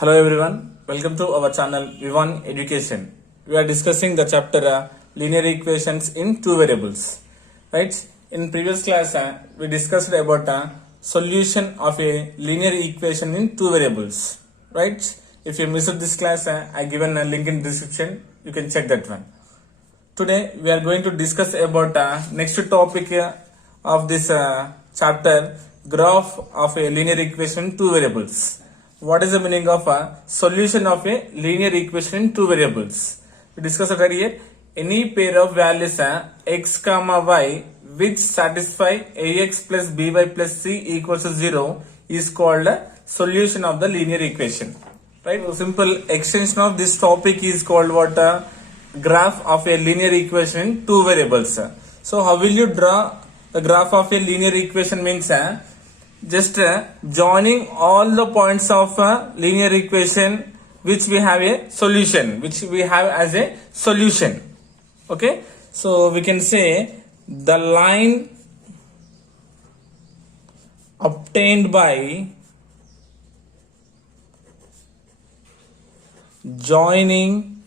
Hello everyone, welcome to our channel V1 Education. We are discussing the chapter linear equations in two variables. Right? In previous class, we discussed about solution of a linear equation in two variables. Right? If you missed this class, I given a link in description. You can check that one. Today we are going to discuss about next topic of this chapter, graph of a linear equation in two variables. What is the meaning of a solution of a linear equation in two variables? We discussed already here. Any pair of values x comma y which satisfy ax plus by plus c equals to 0 is called a solution of the linear equation. Right? So simple extension of this topic is called what? Graph of a linear equation in two variables. So how will you draw the graph of a linear equation? Means just joining all the points of a linear equation which we have a solution, which we have as a solution. Okay, so we can say the line obtained by joining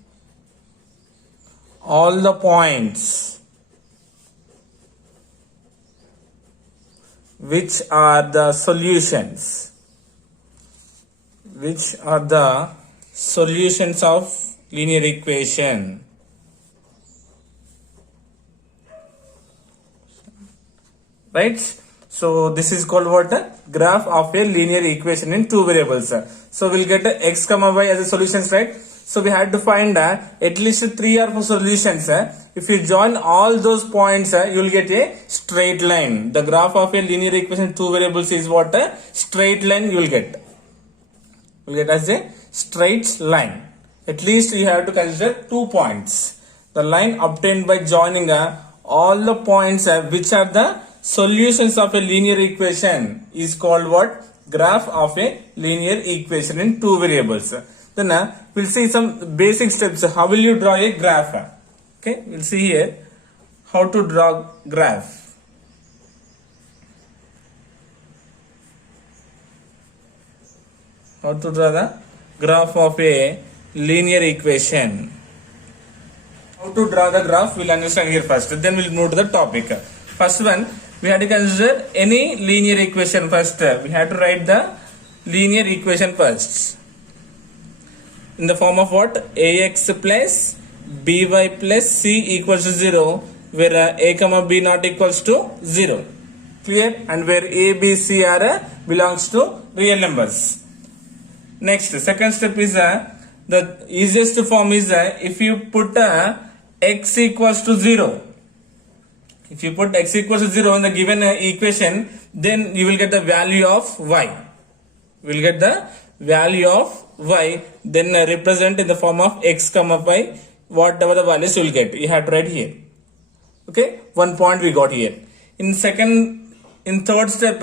all the points which are the solutions of linear equation. Right? So this is called what? Graph of a linear equation in two variables. So we'll get x comma y as a solutions, right? So we had to find at least 3 or 4 solutions. If you join all those points, you will get a straight line. The graph of a linear equation two variables is what? A straight line you will get. You will get as a straight line. At least you have to consider 2 points. The line obtained by joining all the points which are the solutions of a linear equation is called what? Graph of a linear equation in two variables. Then we'll see some basic steps. How will you draw a graph? Okay, we'll see here how to draw graph. How to draw the graph of a linear equation. How to draw the graph we'll understand here first. Then we'll move to the topic. First one, we have to consider any linear equation first. We have to write the linear equation first. In the form of what? Ax plus by plus c equals to 0, where a comma b not equals to 0. Clear? And where a, b, c are belongs to real numbers. Next, second step is the easiest form is if you put x equals to 0. If you put x equals to 0 in the given equation, then you will get the value of y. You will get the value of y, then represent in the form of x comma y, whatever the values you will get. You have to write here. Okay, 1 point we got here. In third step,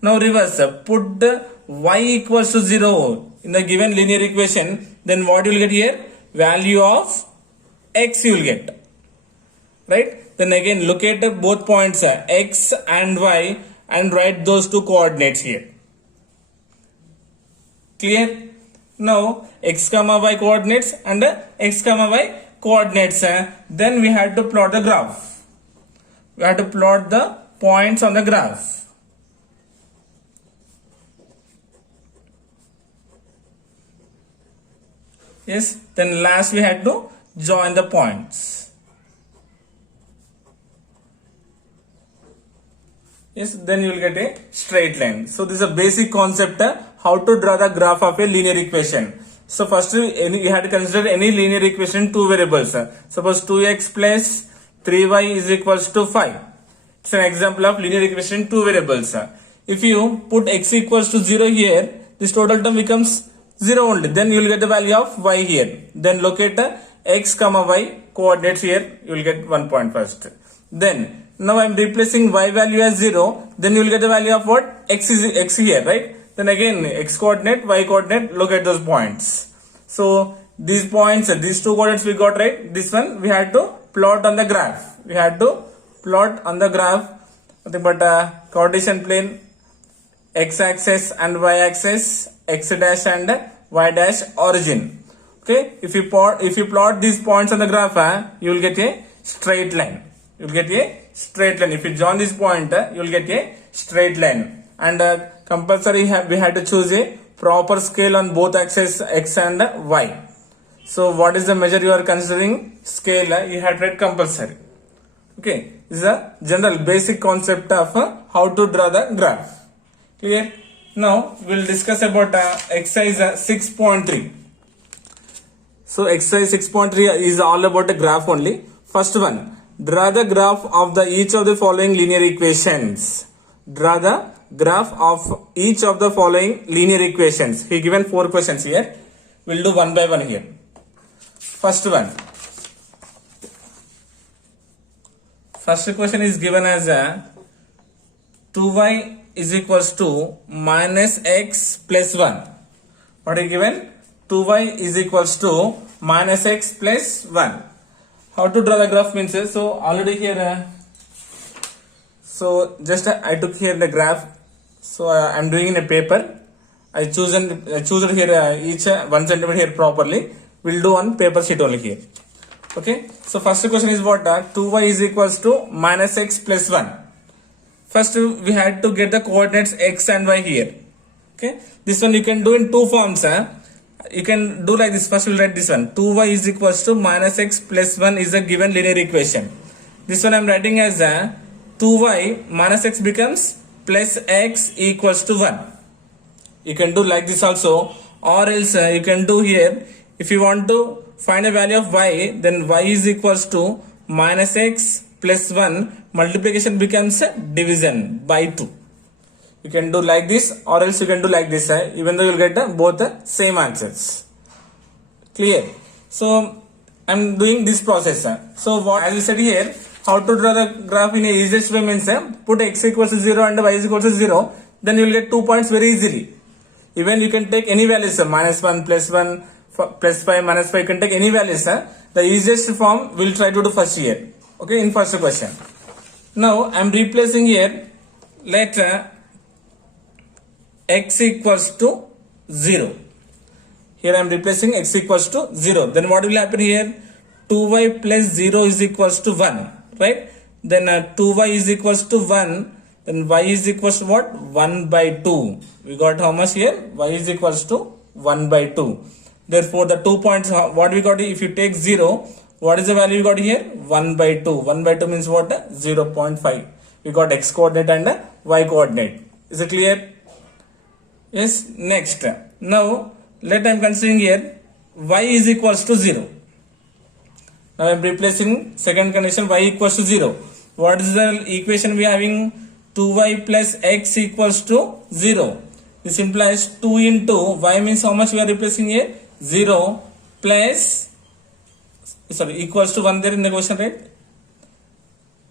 now reverse. Put y equals to 0 in the given linear equation, then what you will get here? Value of x you will get. Right? Then again look at both points x and y and write those two coordinates here. Clear? Now x comma y coordinates and x comma y coordinates. Then we had to plot the graph. We had to plot the points on the graph. Yes. Then last we had to join the points. Yes, then you will get a straight line. So this is a basic concept how to draw the graph of a linear equation. So first you have to consider any linear equation in two variables. Suppose 2x plus 3y is equals to 5. It's an example of linear equation in two variables. If you put x equals to 0 here, this total term becomes 0 only. Then you will get the value of y here. Then locate x comma y coordinates here. You will get 1 point first. Then now I am replacing y value as 0, then you will get the value of what? X is x here, right? Then again x coordinate, y coordinate, locate those points. So these points, these two coordinates we got, right? This one we had to plot on the graph. We had to plot on the graph nothing but Cartesian plane, x-axis and y-axis, x dash and y dash origin. Okay, if you plot these points on the graph, you will get a straight line. You will get a straight line. If you join this point, you will get a straight line. And compulsory we had to choose a proper scale on both axes x and y. So what is the measure you are considering? Scale you have to write compulsory. Okay, this is a general basic concept of how to draw the graph. Clear? Now we will discuss about exercise 6.3. So exercise 6.3 is all about a graph only. First one, draw the graph of each of the following linear equations. Draw the graph of each of the following linear equations. He given 4 questions here. We'll do one by one here. First one. First question is given as 2y is equals to minus x plus 1. What is given? 2y is equals to minus x plus 1. How to draw the graph means, so already here, so just I took here the graph. So I am doing in a paper. I choose here each 1 centimeter here properly. We'll do on paper sheet only here. Okay. So first question is what? 2y is equals to minus x plus 1. First we had to get the coordinates x and y here. Okay. This one you can do in 2 forms. You can do like this. First we'll write this one. 2y is equals to minus x plus 1 is a given linear equation. This one I am writing as 2y minus x becomes plus x equals to 1. You can do like this also, or else you can do here, if you want to find a value of y, then y is equals to minus x plus 1, multiplication becomes division by 2. You can do like this, or else you can do like this, even though you will get both the same answers. Clear? So I am doing this process. So what, as we said here, how to draw the graph in a easiest way means put x equals to 0 and y is equals to 0, then you will get 2 points very easily. Even you can take any values, minus 1, plus 1, plus 5, minus 5, you can take any values. The easiest form we'll try to do first here. Okay, in first question. Now I am replacing here, let x equals to 0. Here I am replacing x equals to 0. Then what will happen here? 2y plus 0 is equals to 1. Right? Then 2y is equals to 1. Then y is equals to what? 1 by 2. We got how much here? Y is equals to 1 by 2. Therefore, the 2 points, what we got, if you take 0, what is the value we got here? 1 by 2. 1 by 2 means what? 0.5. We got x coordinate and y coordinate. Is it clear? Yes. Next. Now, let I am considering here y is equals to 0. Now I am replacing second condition, y equals to 0. What is the equation we are having? 2y plus x equals to 0. This implies 2 into y means how much we are replacing here? 0 plus, sorry, equals to 1 there in the question, right?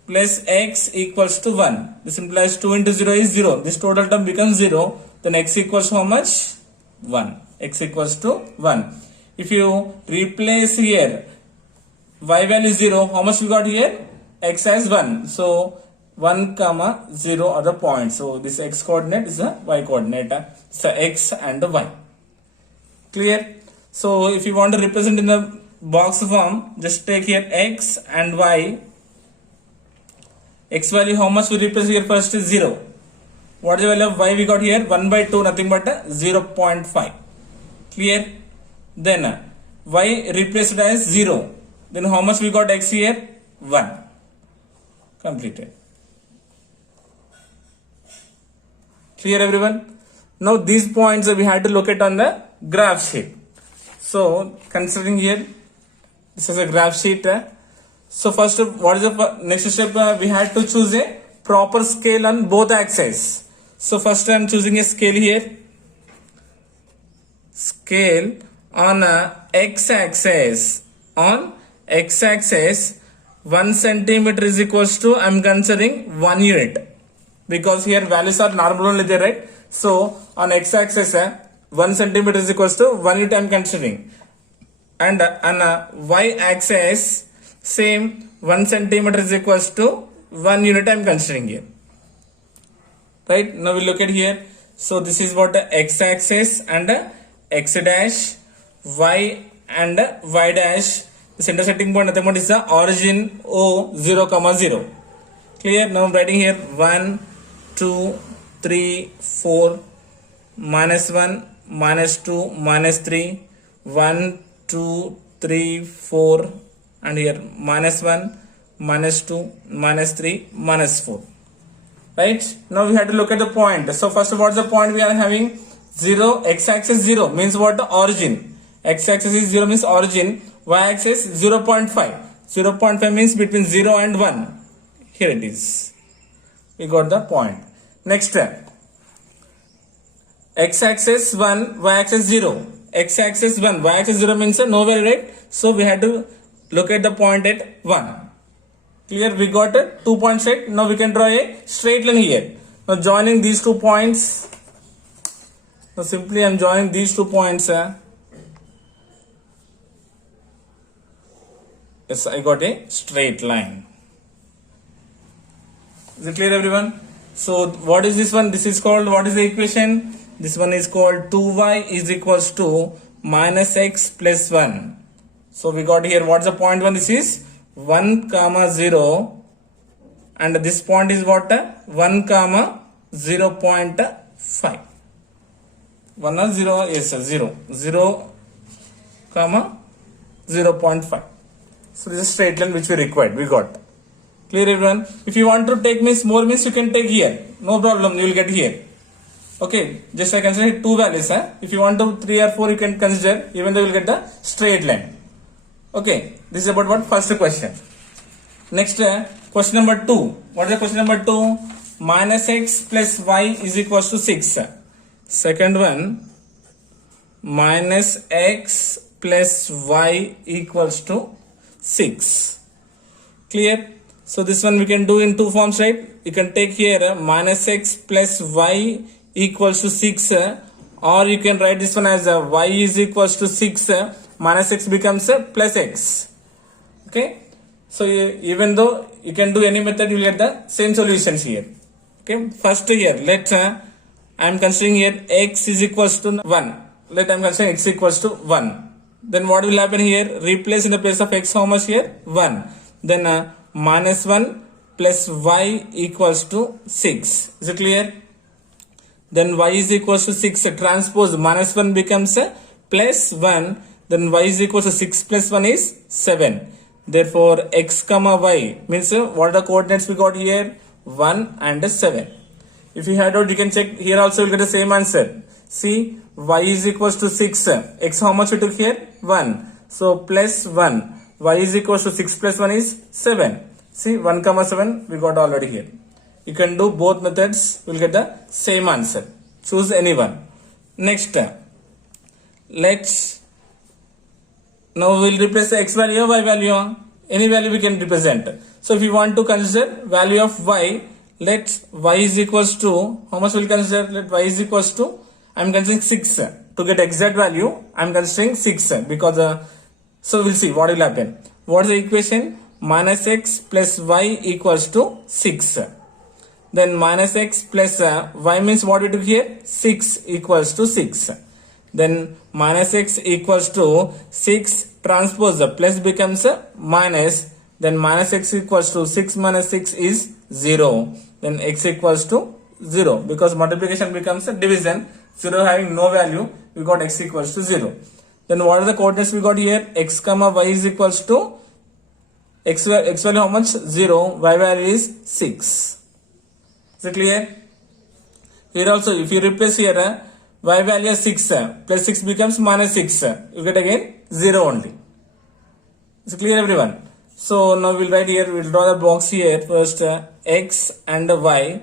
Plus x equals to 1. This implies 2 into 0 is 0. This total term becomes 0. Then x equals to how much? 1. X equals to 1. If you replace here y value is 0, how much we got here? X as 1. So 1 comma 0 are the points. So this x coordinate is the y coordinate. So x and the y. Clear? So if you want to represent in the box form, just take here x and y. X value how much we replace here first is 0. What is the value of y we got here? 1 by 2, nothing but 0.5. Clear? Then y replaced as 0. Then how much we got x here? 1. Completed. Clear everyone? Now these points we had to locate on the graph sheet. So considering here, this is a graph sheet. So first, what is the next step? We had to choose a proper scale on both axes. So first I am choosing a scale here. Scale on x-axis. On x-axis, 1 centimeter is equals to, I am considering 1 unit. Because here values are normal only there, right? So on x-axis, 1 centimeter is equals to 1 unit I am considering. And on y-axis, same 1 centimeter is equals to 1 unit I am considering here. Right? Now we look at here. So this is what the x-axis and x dash, y and y dash. This intersecting point nothing but is the origin O 0, 0. Clear? Now I'm writing here 1, 2, 3, 4, minus 1, minus 2, minus 3, 1, 2, 3, 4, and here minus 1, minus 2, minus 3, minus 4. Right? Now we have to look at the point. So first of all, what's the point we are having? 0, x-axis 0 means what? The origin. X-axis is 0 means origin. Y-axis 0.5. 0.5 means between 0 and 1. Here it is. We got the point. Next step. X-axis 1, y-axis 0. X-axis 1, y-axis 0 means no value, right? So we had to look at the point at 1. Clear? We got 2 points right. Now we can draw a straight line here. Now joining these 2 points. Now simply I am joining these 2 points. Yes, I got a straight line. Is it clear, everyone? So what is this one? This is called, what is the equation? This one is called 2y is equals to minus x plus 1. So we got here, what's the point 1? This is 1, 0, and this point is what? 1, 0.5. 1 or 0? Yes, 0. 0, 0.5. So this is straight line which we required. We got. Clear, everyone? If you want to take more means you can take here. No problem, you will get here. Okay, just I consider 2 values. If you want to 3 or 4 you can consider, even though you will get the straight line. Okay, this is about what? First question. Next, question number 2. What is the question number 2? Minus x plus y is equals to 6. Second one, minus x plus y equals to 6. Clear? So this one we can do in 2 forms, right? You can take here minus x plus y equals to 6, or you can write this one as y is equals to 6, minus x becomes plus x. Okay, so even though you can do any method, you will get the same solutions here. Okay, first here let I am considering here x is equals to 1. Let I am considering x equals to 1. Then what will happen here? Replace in the place of x how much here? 1. Then minus 1 plus y equals to 6. Is it clear? Then y is equals to 6. Transpose minus 1 becomes plus 1. Then y is equals to 6 plus 1 is 7. Therefore x comma y means what are the coordinates we got here? 1 and 7. If you had out, you can check here also, you will get the same answer. See, y is equals to 6. X how much we took here? 1. So plus 1. Y is equals to 6 plus 1 is 7. See, 1 comma 7 we got already here. You can do both methods, you will get the same answer. Choose any one. Next, let's now we will replace the x value or y value. Any value we can represent. So if you want to consider value of y, let y is equals to, how much we will consider? Let y is equals to, I am considering 6. To get exact value, I am considering 6 because so we'll see what will happen. What is the equation? Minus x plus y equals to 6. Then minus x plus y means what we took here? 6 equals to 6. Then minus x equals to 6 transpose the plus becomes minus. Then minus x equals to 6 minus 6 is 0. Then x equals to 0 because multiplication becomes a division. 0 having no value, we got x equals to 0. Then what are the coordinates we got here? X comma y is equals to x value how much? 0. Y value is 6. Is it clear? Here also if you replace here y value is 6 plus 6 becomes minus 6. You get again 0 only. Is it clear, everyone? So now we'll write here, we'll draw the box here. First x and y.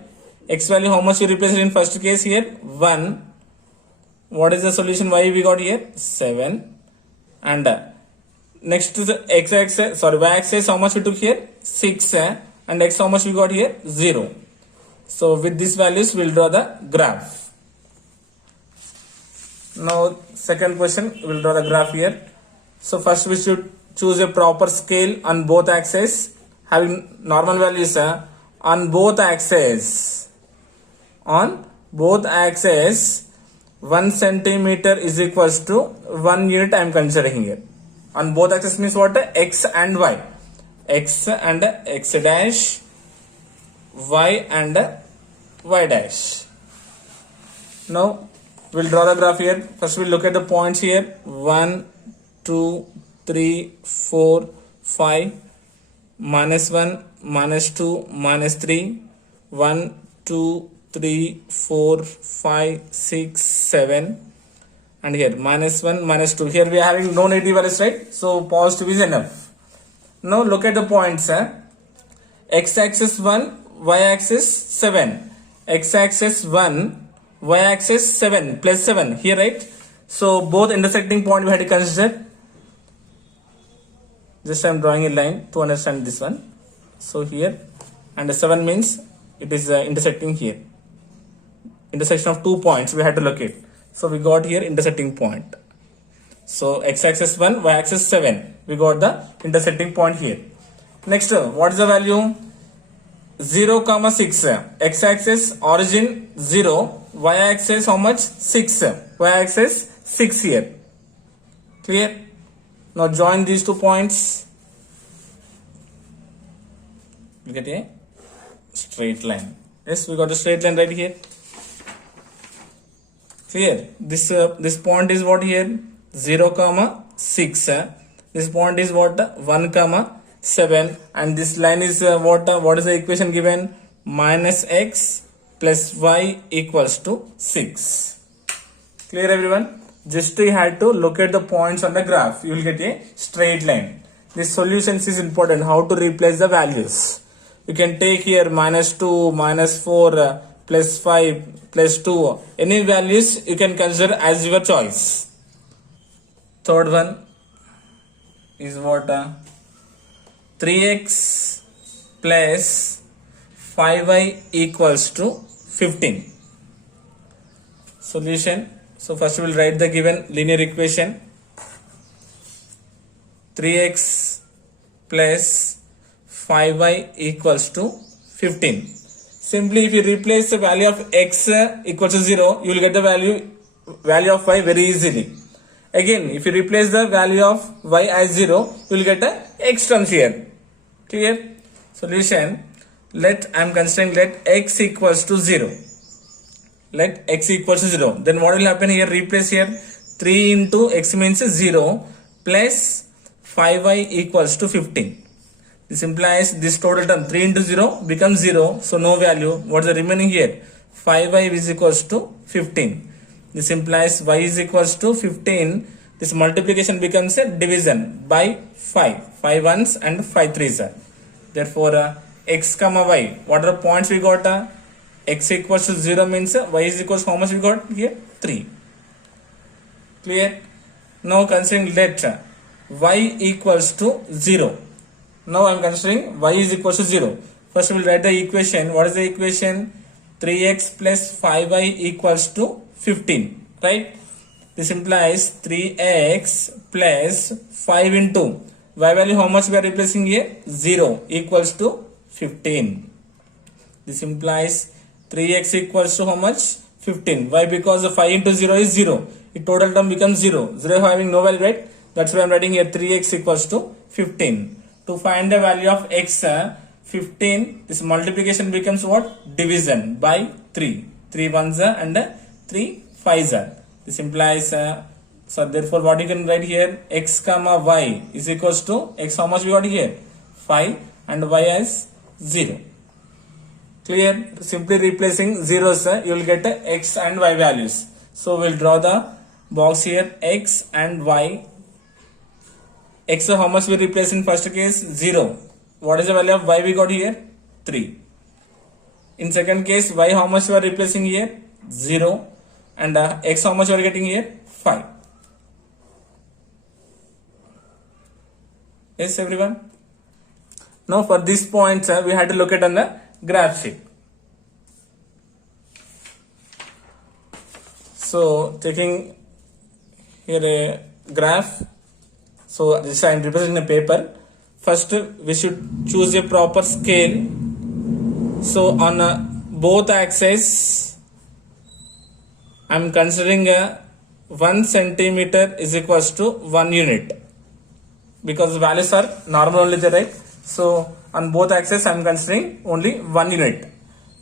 X value how much you replace it in first case here? 1. What is the solution? Y we got here? 7. And next to the x-axis, sorry, y-axis how much we took here? 6. And x how much we got here? 0. So with these values we'll draw the graph. Now second question, we'll draw the graph here. So first we should choose a proper scale on both axes having normal values on both axes. On both axes 1 centimeter is equals to 1 unit I am considering here. On both axes means what? X and Y. X and X dash, Y and Y dash. Now we'll draw the graph here. First we'll look at the points here. 1, 2, 3, 4, 5, minus 1, minus 2, minus 3, 1, 2, 3, 4, 5, 6, 7, and here minus 1, minus 2. Here we are having no negative values, right? So positive is enough. Now look at the points. X axis 1, Y axis 7. X axis 1, Y axis 7, plus 7 here, right? So both intersecting point we had to consider. Just I am drawing a line to understand this one. So here, and 7 means it is intersecting here. Intersection of 2 points we had to locate. So we got here intersecting point. So x axis 1, y axis 7. We got the intersecting point here. Next, what is the value? 0, 6. X axis origin 0. Y axis how much? 6. Y axis 6 here. Clear? Now join these 2 points. You get a straight line. Yes, we got a straight line right here. Clear? This point is what here? 0, 6. This point is what? 1, 7. And this line is what? What is the equation given? Minus x plus y equals to 6. Clear everyone? Just you had to look at the points on the graph. You will get a straight line. This solutions is important. How to replace the values? You can take here minus 2, minus 4, plus 5, plus 2. Any values you can consider as your choice. Third one is what? 3x plus 5y equals to 15. Solution. So first we will write the given linear equation. 3x plus 5y equals to 15. Simply if you replace the value of x equals to 0, you will get the value of y very easily. Again, if you replace the value of y as 0, you will get a x terms here. Clear? Solution. Let x equals to 0. Let x equals to 0. Then what will happen here? Replace here. 3 into x means 0 plus 5y equals to 15. This implies this total term 3 into 0 becomes 0. So no value. What is the remaining here? 5y is equals to 15. This implies y is equals to 15. This multiplication becomes a division by 5. 5 ones and 5 threes are. Therefore x comma y. What are the points we got? X equals to 0 means y is equals to how much we got here? 3. Clear? Now considering let y equals to 0. Now I am considering y is equals to 0. First we will write the equation. What is the equation? 3x plus 5y equals to 15. Right? This implies 3x plus 5 into y value how much we are replacing here? 0 equals to 15. This implies 3x equals to how much? 15. Why? Because the 5 into 0 is 0. The total term becomes 0. 0 having no value, right? That's why I am writing here 3x equals to 15. To find the value of x, 15, this multiplication becomes what? Division by 3. 3 ones and 3 5s are. This implies, so therefore what you can write here? X comma y is equals to x how much we got here? 5 and y as 0. Clear? Simply replacing zeros, you will get x and y values. So we'll draw the box here, x and y. X how much we replace in first case? 0. What is the value of y we got here? 3. In second case, y how much we are replacing here? 0. And x how much we are getting here? 5. Yes everyone? Now for this point we had to look at on the graph sheet. So taking here a graph. So this I am representing a paper. First we should choose a proper scale. So on both axes I'm considering a 1 centimeter is equals to 1 unit, because values are normal only there, right? So on both axes I'm considering only 1 unit.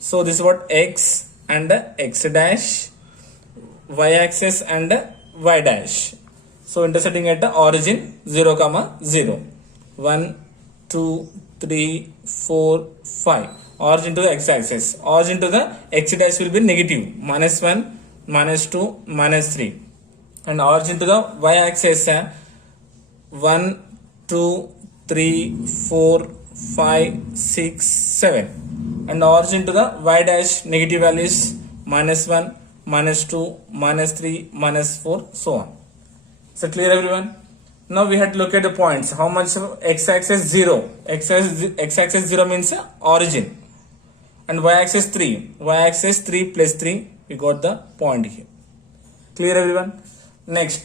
So this is what x and x dash, y axis and y dash. So intersecting at the origin 0 comma 0, 1 2 3 4 5. Origin to the x axis, origin to the x dash will be negative, -1 -2 -3, and origin to the y axis 1 2 3 4 5 6 7, and origin to the y dash negative values -1 -2 -3 -4, so on. So clear everyone? Now we had to look at the points. How much? X-axis 0. X-axis 0 means origin, and y-axis 3. Y-axis 3 plus 3. We got the point here. Clear everyone? Next,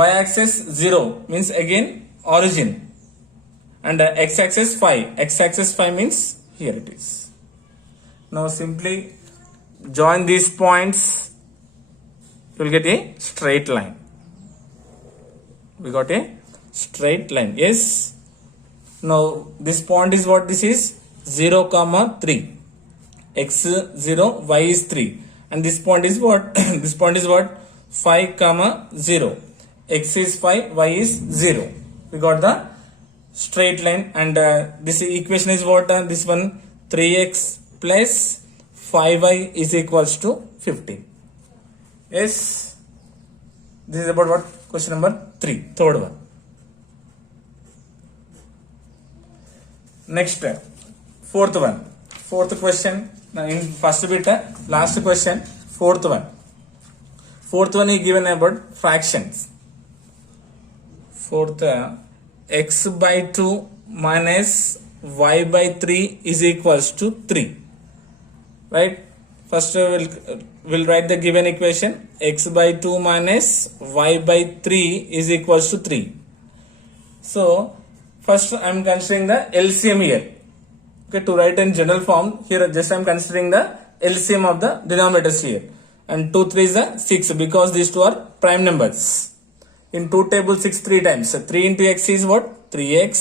y-axis 0 means again origin, and x-axis 5. X-axis 5 means here it is. Now simply join these points. You will get a straight line. We got a straight line. Yes. Now this point is what this is? 0 comma 3. X 0, y is 3, and this point is what? This point is what? 5 comma 0. X is 5, y is 0. We got the straight line, and this equation is what? This one, 3x plus 5y is equals to 15. Yes. This is about what? Question number 3, third one. Next, fourth one. Fourth question. Now in first bit, last question, fourth one. Fourth one is given about fractions. Fourth, x by 2 minus y by 3 is equals to 3. Right? First we'll write the given equation. X by 2 minus y by 3 is equals to 3. So first I am considering the LCM here. Okay, to write in general form here, just I am considering the LCM of the denominators here. And 2 3 is 6, because these two are prime numbers. In 2 table 6 3 times. So 3 into x is what? 3x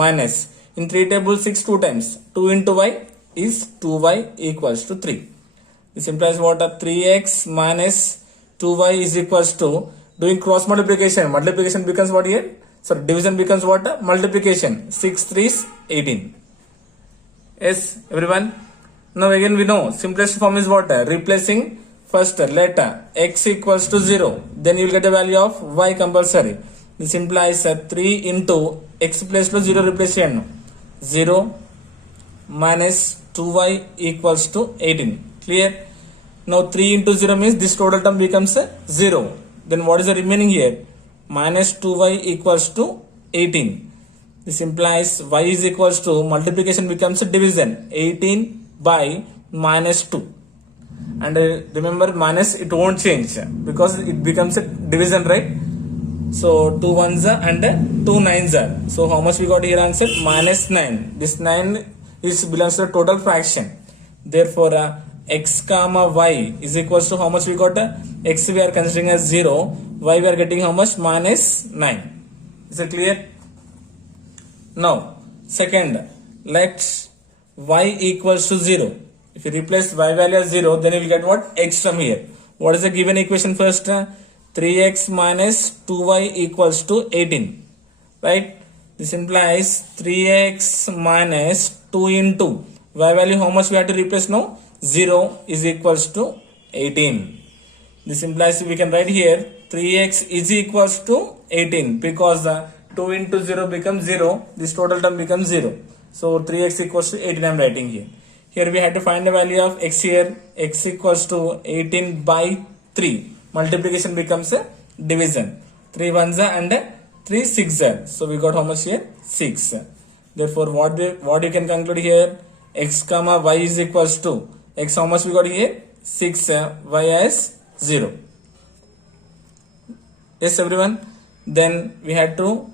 minus. In 3 table 6 2 times. 2 into y is 2y equals to 3. This implies what? 3x minus 2y is equals to, doing cross multiplication. Multiplication becomes what here? So division becomes what? Multiplication. 6 3 is 18. Yes, everyone. Now again we know simplest form is what? Replacing first let x equals to 0. Then you will get the value of y compulsory. This implies 3 into x plus to 0 replacement. 0 minus 2y equals to 18. Clear? Now 3 into 0 means this total term becomes 0. Then what is the remaining here? Minus 2y equals to 18. This implies y is equals to, multiplication becomes division, 18 by minus 2. And remember, minus it won't change because it becomes a division, right? So 2 ones are and 2 nines are. So how much we got here answer? Minus 9. This 9 is belongs to the total fraction. Therefore x comma y is equals to how much we got? X we are considering as 0, y we are getting how much? Minus 9. Is it clear? Now second, let y equals to 0. If you replace y value as 0, then you will get what? X from here. What is the given equation first? 3x minus 2y equals to 18. Right? This implies 3x minus 2 into y value, how much we have to replace now? 0 is equals to 18. This implies we can write here 3x is equals to 18, because 2 into 0 becomes 0. This total term becomes 0. So 3x equals to 18 I am writing here. Here we had to find the value of x here. X equals to 18 by 3. Multiplication becomes a division. 3 ones are and 3 6 are. So we got how much here? 6. Therefore what you can conclude here? X comma y is equals to, x how much we got here? 6, y as 0. Yes everyone. Then we had to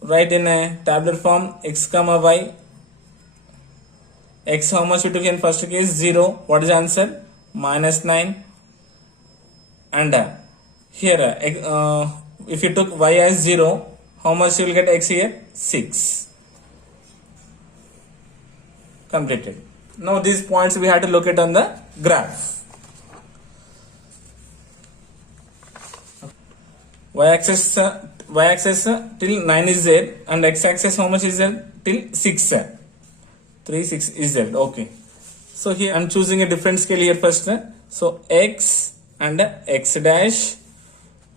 write in a tabular form x comma y. X how much we took in first case? 0. What is the answer? Minus 9. and here if you took y as 0, how much you will get x here? 6. Completed. Now these points we have to locate on the graph. Y-axis till 9 is there, and x-axis how much is there? Till 6. 3, 6 is there. Okay. So here I am choosing a different scale here first. So x and x dash,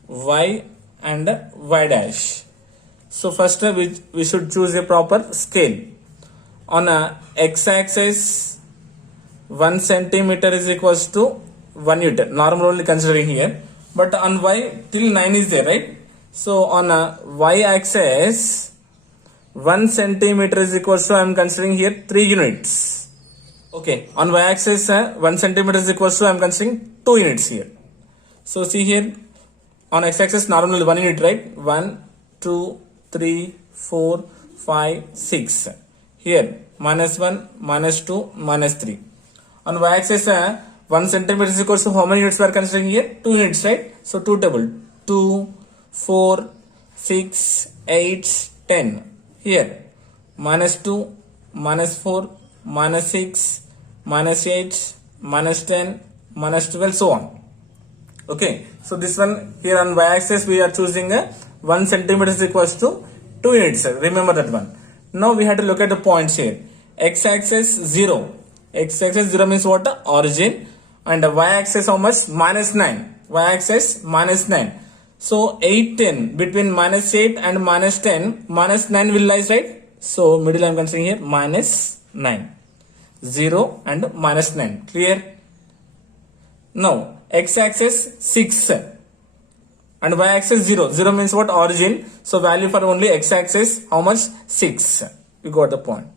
y and y dash. So first we should choose a proper scale. On a x-axis, 1 centimeter is equals to 1 Newton. Normal only considering here. But on y till 9 is there, right? So on a y-axis, 1 centimeter is equals to, I am considering here 3 units. Okay, on y-axis 1 centimeter is equals to, I am considering 2 units here. So see here, on x-axis normally 1 unit, right? 1, 2, 3, 4, 5, 6. Here minus 1, minus 2, minus 3. On y-axis 1 centimeter is equals to how many units we are considering here? 2 units, right? So 2 table, 2, 4, 6, 8, 10. Here minus 2, minus 4, minus 6, minus 8, minus 10, minus 12, so on. Okay, so this one here on y-axis we are choosing 1 centimeter is equals to 2 units. Remember that one. Now we have to look at the points here. X-axis 0. X-axis 0 means what? Origin. And y-axis how much? Minus 9. Y-axis minus 9. So 8, 10. Between minus 8 and minus 10, minus 9 will lies, right? So middle I am considering here minus 9. 0 and minus 9. Clear? Now x-axis 6 and y-axis 0. 0 means what? Origin. So value for only x-axis how much? 6. You got the point.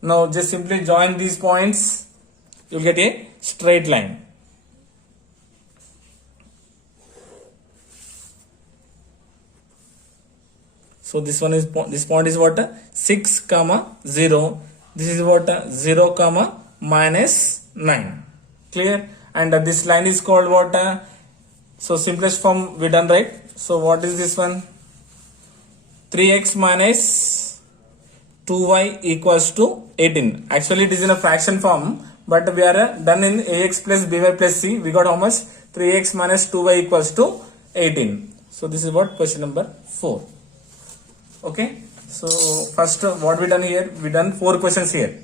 Now just simply join these points. You will get a straight line. So this point is what? 6 comma 0. This is what? 0 comma minus 9. Clear? And this line is called what? So simplest form we done, right? So what is this one? 3x minus 2y equals to 18. Actually it is in a fraction form, but we are done in ax plus by plus c. We got how much? 3x minus 2y equals to 18. So this is what? Question number 4. Okay. So first what we done here? We done 4 questions here.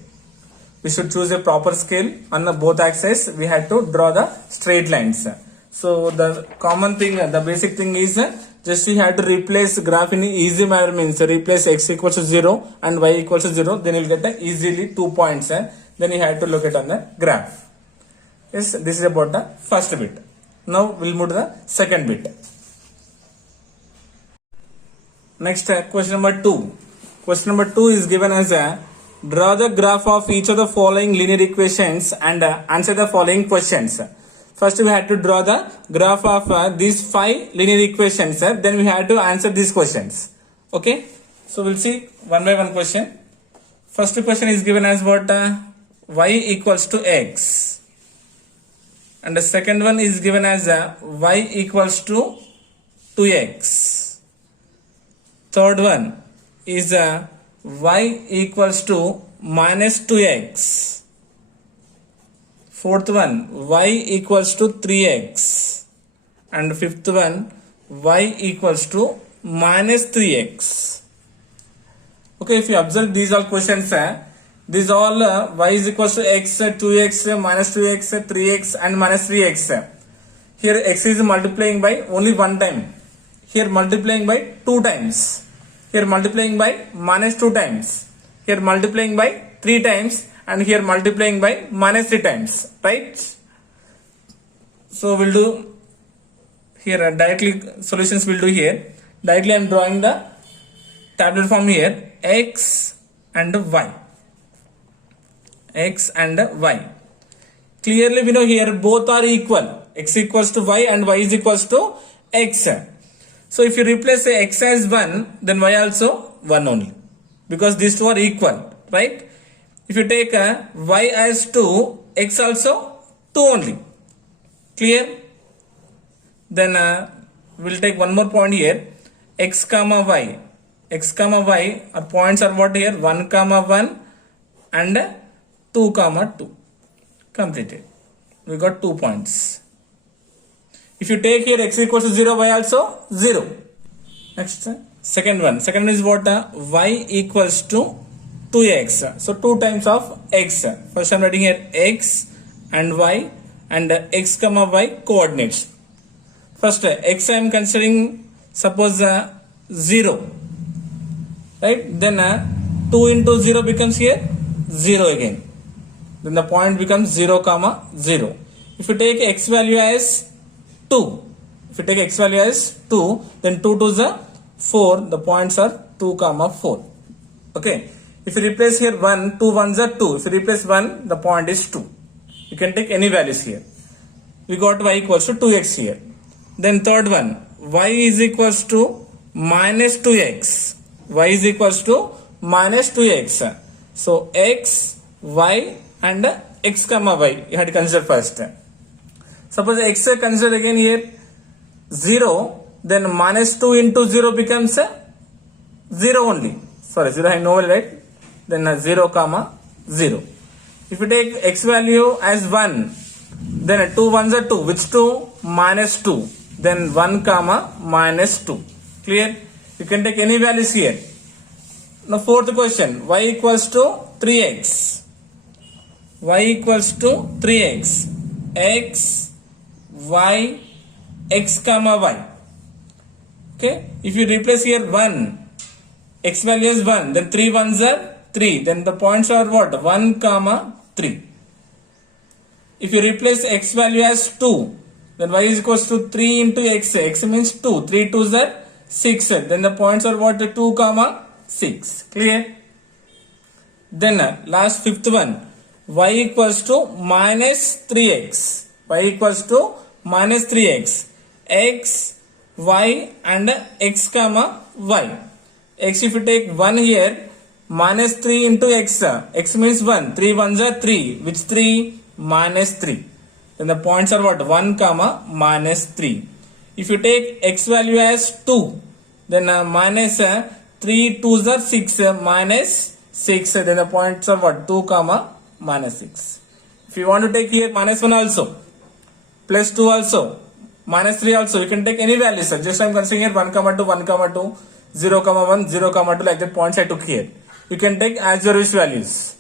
We should choose a proper scale on the both axes. We had to draw the straight lines. So the common thing, the basic thing is just you have to replace graph in easy manner, means replace x equals to 0 and y equals to 0. Then you will get easily 2 points. Then you have to look at on the graph. Yes, this is about the first bit. Now we'll move to the second bit. Next question number 2. Question number 2 is given as draw the graph of each of the following linear equations and answer the following questions. First we had to draw the graph of these 5 linear equations. Then we had to answer these questions. Okay. So we'll see one by one question. First question is given as what? Y equals to x. And the second one is given as y equals to 2x. Third one is y equals to minus 2x. Fourth one, y equals to 3x. And fifth one, y equals to minus 3x. Okay, if you observe these all questions, these all y is equals to x, 2x, minus 2x, 3x and minus 3x. Here x is multiplying by only one time. Here multiplying by 2 times. Here multiplying by minus 2 times. Here multiplying by 3 times. And here multiplying by minus 3 times, right? So we'll do here directly solutions we'll do here. Directly I am drawing the tabular form here, x and y. X and y. Clearly we know here both are equal. X equals to y and y is equals to x. So if you replace x as 1, then y also 1 only. Because these two are equal, right? If you take y as 2, x also 2 only. Clear? Then we'll take one more point here, x comma y. X comma y are points are what here, 1 comma 1 and 2 comma 2. Completed. We got 2 points. If you take here x equals to 0, y also 0. Next, second one is what, y equals to 2x. So 2 times of x. First I am writing here x and y and x comma y coordinates. First x I am considering, suppose 0, right? Then 2 into 0 becomes here 0 again. Then the point becomes 0 comma 0. If you take x value as 2, then 2 to the 4, the points are 2 comma 4. Okay. If you replace here 1, 2 ones are 2. If you replace 1, the point is 2. You can take any values here. We got y equals to 2x here. Then third one, y is equals to minus 2x. Y is equals to minus 2x. So x, y and x comma y you have to consider first. Suppose x consider again here 0, then minus 2 into 0 becomes 0 only. Sorry, 0 I know, right? Then 0 comma 0. If you take x value as 1, then 2 ones are 2. Which 2? Minus 2. Then 1 comma minus 2. Clear? You can take any values here. Now fourth question, y equals to 3x. Y equals to 3x. X, y, x comma y. Okay? If you replace here 1, x value is 1, then 3 ones are 3. Then the points are what? 1 comma 3. If you replace x value as 2, then y is equals to 3 into x. X means 2. 3 2s are 6. Then the points are what? 2 comma 6. Clear? Then last fifth one, y equals to minus 3x. Y equals to minus 3x. X, y and x comma y. X if you take 1 here, minus 3 into x. X means 1. 3 ones are 3. Which 3? Minus 3. Then the points are what? 1 comma minus 3. If you take x value as 2, then minus 3 2s are 6, minus 6. Then the points are what? 2 comma minus 6. If you want to take here minus 1 also, plus 2 also, minus 3 also, you can take any values. Just I am considering here 1 comma 2, 1 comma 2, 0 comma 1, 0 comma 2, like that points I took here. You can take as your wish values.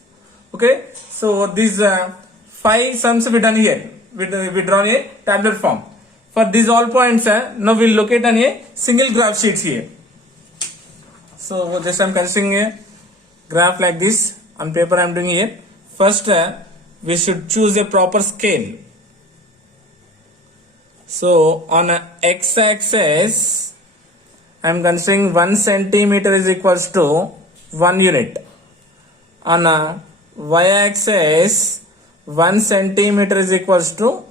Okay. So these 5 sums we done here. We drawn a tabular form. For these all points, now we will locate on a single graph sheet here. So just I am considering a graph like this. On paper I am doing here. First we should choose a proper scale. So on a x-axis I am considering 1 centimeter is equals to 1 unit. On a y-axis 1 centimeter is equals to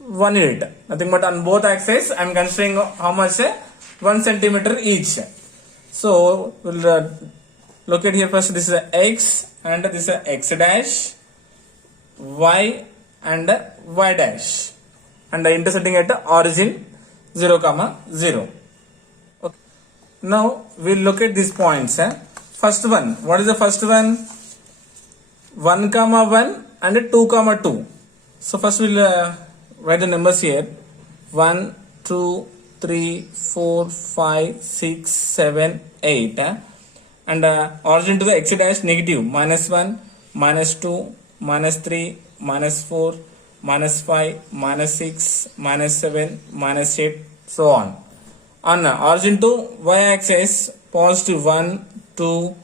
1 unit. Nothing but on both axes I am considering how much? 1 centimeter each. So we'll locate here first. This is x and this is x dash, y and y dash, and intersecting at origin 0 comma 0. Okay. Now we'll look at these points. First one, what is the first one? 1 comma 1 and 2 comma 2. So first we'll write the numbers here. 1, 2, 3, 4, 5, 6, 7, 8. And origin to the x dash negative. Minus 1, minus 2, minus 3, minus 4, minus 5, minus 6, minus 7, minus 8, so on. On origin to y-axis, positive 1, 2,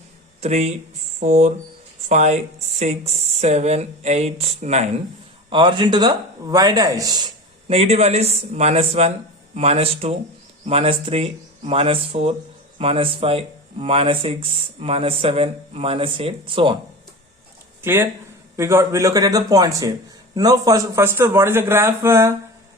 3, 4, 5, 6, 7, 8, 9. Origin to the y dash, negative values minus 1, minus 2, minus 3, minus 4, minus 5, minus 6, minus 7, minus 8, so on. Clear? We located at the points here. Now first what is the graph?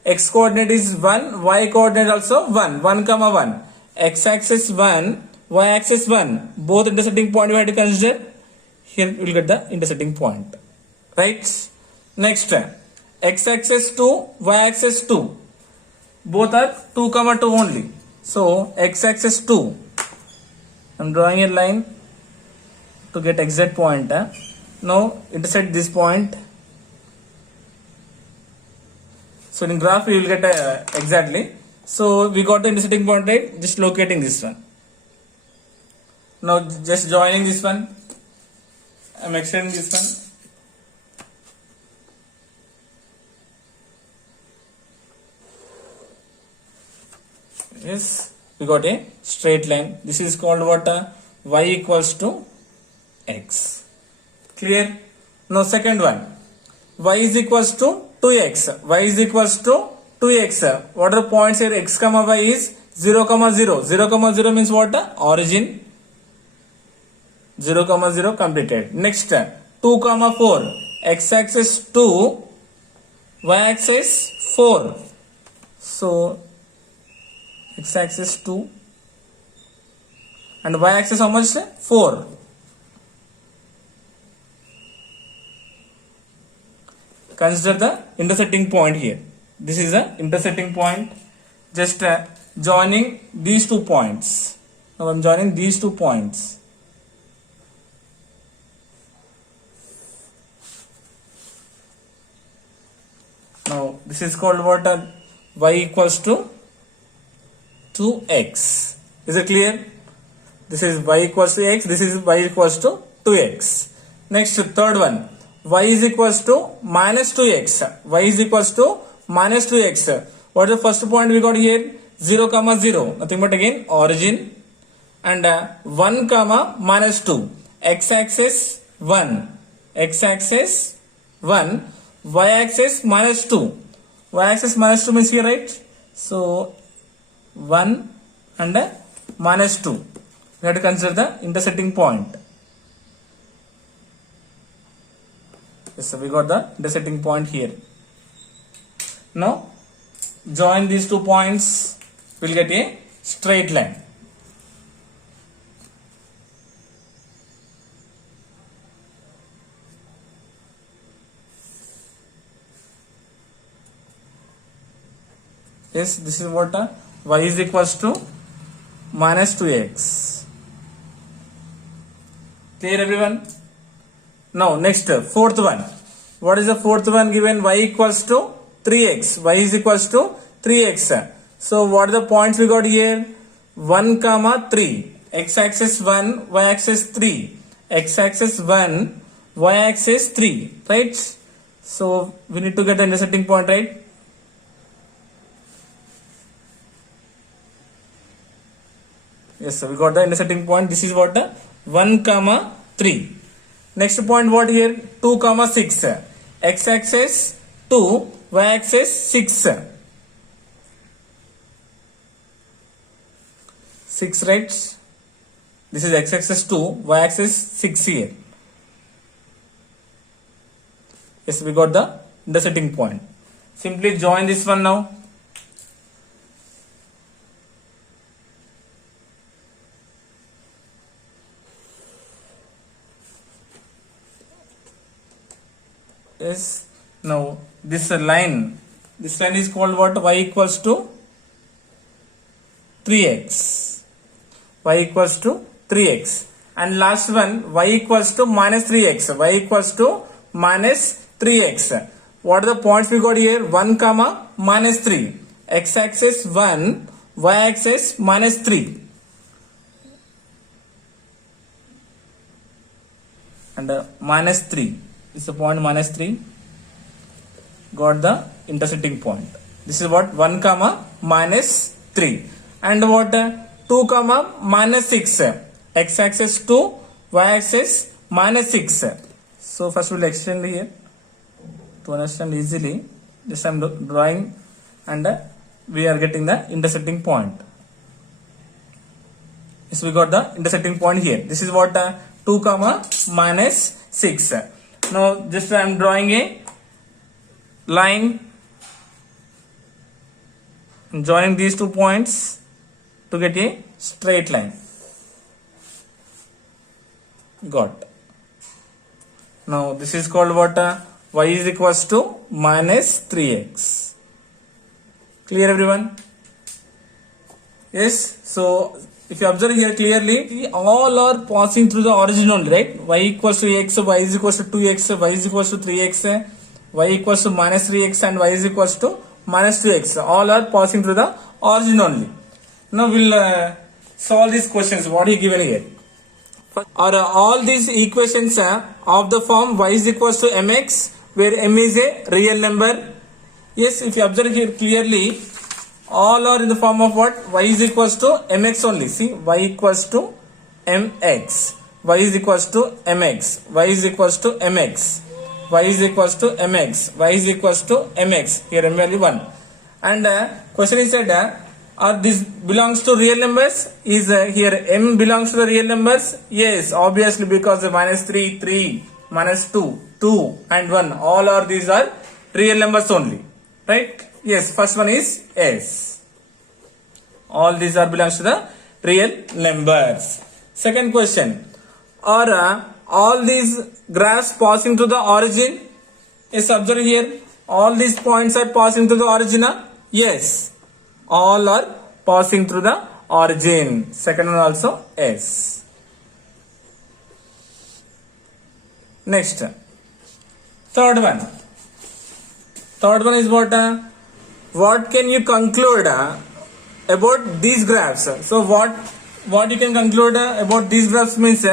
X coordinate is 1, y coordinate also 1 comma 1. X axis 1, y axis 1. Both intersecting point we have to consider. Here we will get the intersecting point. Right? Next, x axis 2, y axis 2. both are 2 comma 2 only. So x-axis 2. I'm drawing a line to get exact point. Now intersect this point. So in graph you will get exactly. So we got the intersecting point, right? Just locating this one. Now just joining this one. I'm extending this one. Yes, we got a straight line. This is called what? Y equals to x. Clear? Now second one. Y is equals to 2x. Y is equals to 2x. What are the points here? X comma y is 0 comma 0. 0 comma 0 means what? Origin. 0 comma 0 completed. Next 2 comma 4. X axis 2, y axis 4. So x axis 2 and y axis how much? 4. Consider the intersecting point here. This is the intersecting point. Just joining these 2 points. Now I am joining these 2 points. Now this is called what? Y equals to 2x. Is it clear? This is y equals to x. This is y equals to 2x. Next third one. Y is equals to minus 2x. Y is equals to minus 2x. What is the first point we got here? 0 comma 0. Nothing but again origin. And 1 comma minus 2. X axis 1. X axis 1. Y axis minus 2. Y axis minus 2 means here, right? So 1 and minus 2. We have to consider the intersecting point. Yes, so we got the intersecting point here. Now join these 2 points, we'll get a straight line. Yes, this is what y is equals to minus 2x. Clear everyone? Now next fourth one. What is the fourth one given? Y equals to 3x. Y is equals to 3x. So what are the points we got here? 1 comma 3. X axis 1, y axis 3. X axis 1, y axis 3. Right? So we need to get the intersecting point, right? Yes, so we got the intersecting point. This is what? 1 comma 3. Next point what here? 2 comma 6. X axis 2, y axis 6. 6, right? This is x axis 2, y axis 6 here. Yes, we got the intersecting point. Simply join this one now. Yes, now this line is called what? Y equals to 3x. Y equals to 3x. And last one, y equals to minus 3x. Y equals to minus 3x. What are the points we got here? 1 comma minus 3. X axis 1, y axis minus 3. And minus 3. This is the point minus 3. Got the intersecting point. This is what? 1 comma minus 3. And what? 2 comma minus 6. X axis 2, y axis minus 6. So first we'll extend here to understand easily. Just I'm drawing and we are getting the intersecting point. Yes, we got the intersecting point here. This is what? 2 comma minus 6. Now just I am drawing a line and joining these 2 points to get a straight line. Got. Now this is called what? Y is equals to minus 3x. Clear everyone? Yes. So if you observe here clearly, all are passing through the origin only, right? Y equals to x, y is equals to 2x, y is equals to 3x, y equals to minus 3x, and y is equals to minus 2x. All are passing through the origin only. Now we'll solve these questions. What is given here? Are all these equations of the form y is equals to mx, where m is a real number? Yes, if you observe here clearly, all are in the form of what? Y is equals to mx only. See, y equals to mx, y is equals to mx, y is equals to mx, y is equals to mx, y is equals to mx. Here m value 1. And question is said, are this belongs to real numbers? Is here m belongs to the real numbers? Yes, obviously, because the minus 3, 3, minus 2, 2, and 1, all are these are real numbers only. Right? Yes, first one is S. All these are belongs to the real numbers. Second question. Are all these graphs passing to the origin? Yes, observe here. All these points are passing to the origin. Yes. All are passing through the origin. Second one also S. Next. Third one. Third one is what can you conclude about these graphs? So what you can conclude about these graphs means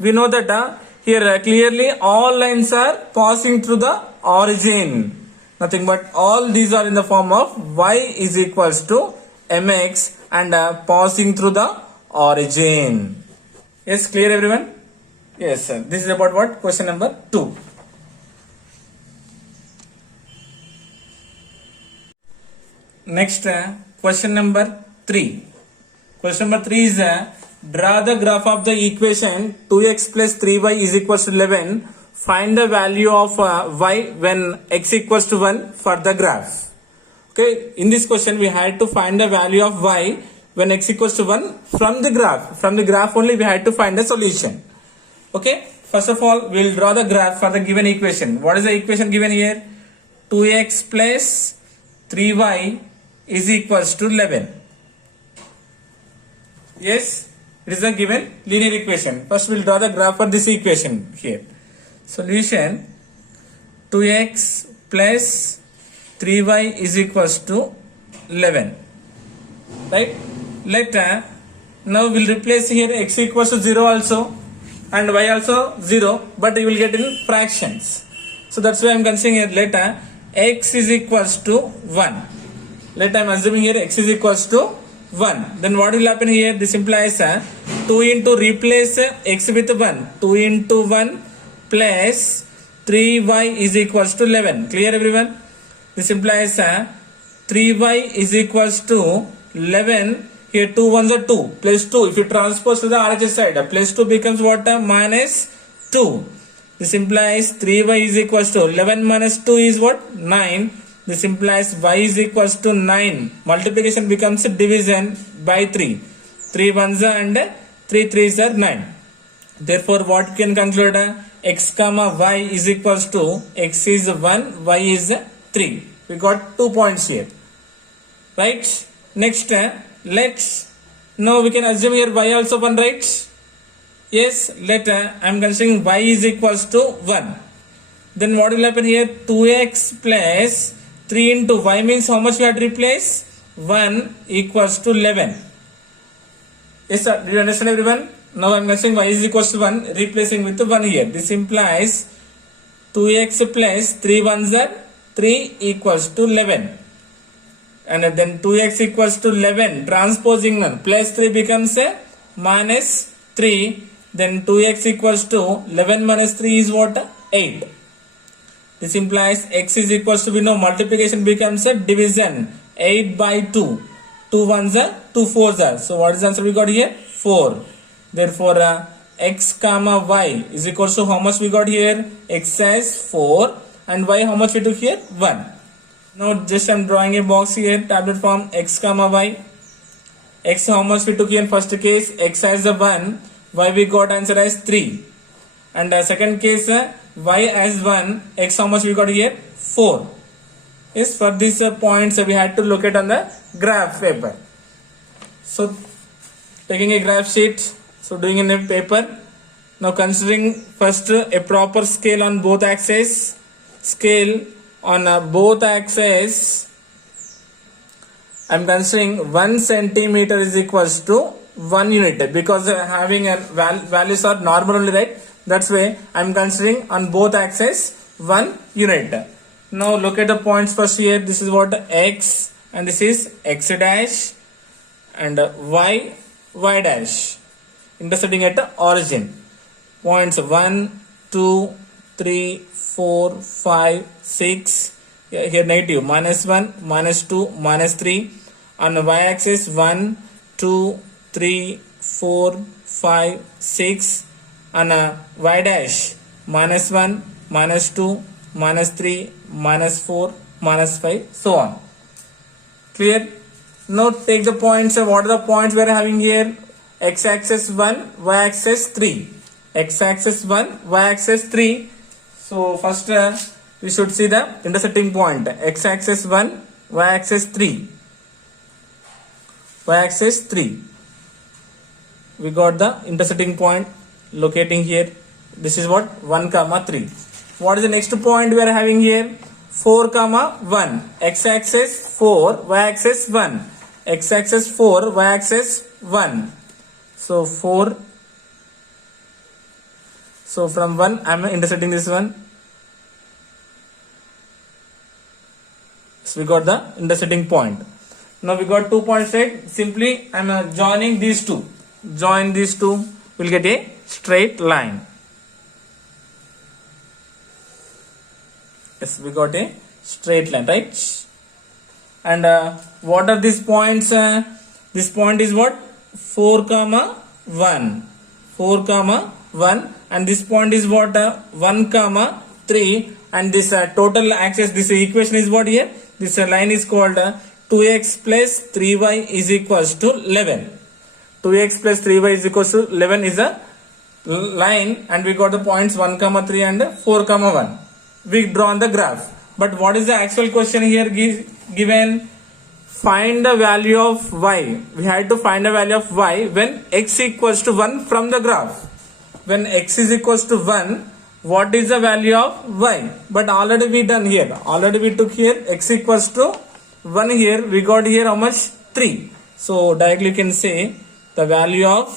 we know that here clearly all lines are passing through the origin. Nothing but all these are in the form of y is equals to mx and passing through the origin. Yes, clear everyone? Yes, sir. This is about what? Question number 2. Next, question number 3. Question number 3 is draw the graph of the equation 2x plus 3y is equals to 11. Find the value of y when x equals to 1 for the graph. Okay, in this question we had to find the value of y when x equals to 1 from the graph. From the graph only we had to find the solution. Okay, first of all we will draw the graph for the given equation. What is the equation given here? 2x plus 3y is equals to 11. Yes, it is a given linear equation. First we will draw the graph for this equation here. Solution 2x plus 3y is equals to 11. Right? Now we will replace here x equals to 0 also and y also 0, but you will get in fractions. So that's why I am considering here let x is equals to 1. Let I am assuming here x is equals to 1. Then what will happen here? This implies 2 into replace x with 1. 2 into 1 plus 3y is equals to 11. Clear everyone? This implies 3y is equals to 11. Here 2 ones are 2 plus 2. If you transpose to the RHS side, plus 2 becomes what? Minus 2. This implies 3y is equals to 11 minus 2 is what? 9. This implies y is equals to 9. Multiplication becomes division by 3. 3 ones and 3 threes are 9. Therefore, what you can conclude? X comma y is equals to x is 1, y is 3. We got 2 points here. Right? Next, now we can assume here y also 1, right? Yes, I am considering y is equals to 1. Then what will happen here? 2x plus 3 into y means how much we have to replace? 1 equals to 11. Yes, sir. Do you understand everyone? Now I am considering y is equals to 1, replacing with 1 here. This implies 2x plus 3 ones are 3 equals to 11. And then 2x equals to 11, transposing none, plus 3 becomes a minus 3. Then 2x equals to 11 minus 3 is what? 8. This implies x is equals to, we know multiplication becomes a division. 8 by 2. 2 ones are 2 fours are. So what is the answer we got here? 4. Therefore x comma y is equals to how much we got here? X as 4 and y how much we took here? 1. Now just I am drawing a box here, tablet form x comma y. X how much we took here in first case? X as a 1. Y we got answer as 3. And second case y as 1. X how much we got here? 4. Is for these points we had to locate on the graph paper. So taking a graph sheet, so doing in a paper. Now considering first a proper scale on both axes. Scale on both axes, I am considering 1 centimeter is equals to 1 unit, because having a values are normal only, right? That's why I am considering on both axes 1 unit. Now look at the points first here. This is what x, and this is x dash, and y dash, intersecting at the origin. Points 1, 2, 3, 4, 5, 6. Here negative, -1, -2, -3. On the y-axis 1, 2, 3, 4, 5, 6. On y dash -1, -2, -3, -4, -5, so on. Clear? Now take the points. What are the points we are having here? X-axis 1, y-axis 3. X-axis 1, y-axis 3. So first we should see the intersecting point. X-axis 1, y-axis 3. Y-axis 3. We got the intersecting point locating here. This is what? 1, 3. What is the next point we are having here? 4, 1. X-axis 4, y-axis 1. X-axis 4, y-axis 1. So 4. So from 1 I am intersecting this one. So we got the intersecting point. Now we got 2 points, right? Simply I am joining these two. Join these two, we'll get a straight line. Yes, we got a straight line, right? And what are these points? This point is what? 4, 1. 4, 1. And this point is what? 1, 3. And this total axis, this equation is what here? This line is called 2x plus 3y is equals to 11. 2x plus 3y is equals to 11 is a line, and we got the points 1, 3 and 4, 1. We draw on the graph. But what is the actual question here given? Find the value of y. We had to find the value of y when x equals to 1 from the graph. When x is equals to 1, what is the value of y? But already we done here. Already we took here x equals to 1 here. We got here how much? 3. So directly you can say the value of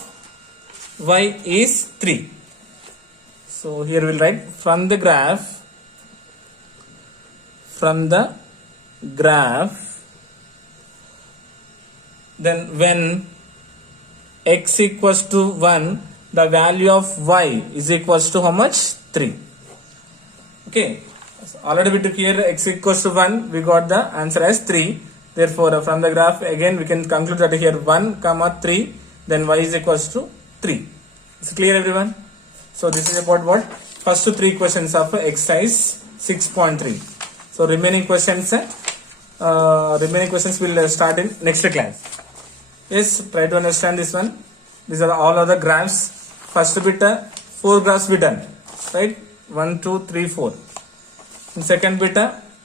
y is 3. So here we'll write from the graph. Then when x equals to 1, the value of y is equals to how much? 3. Okay. So already we took here x equals to 1. We got the answer as 3. Therefore, from the graph again we can conclude that here 1, 3. Then y is equals to 3. Is it clear, everyone? So this is about what? First 3 questions of exercise 6.3. So remaining questions will start in next class. Yes, try to understand this one. These are all other graphs. First bit 4 graphs we done, right? 1, 2, 3, 4. In second bit,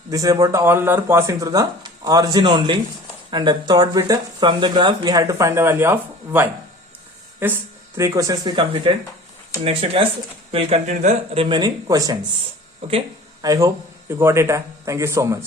this is about all are passing through the origin only. And the third bit, from the graph we had to find the value of y. Yes, 3 questions we completed. In next class we will continue the remaining questions. Okay, I hope you got it. Thank you so much.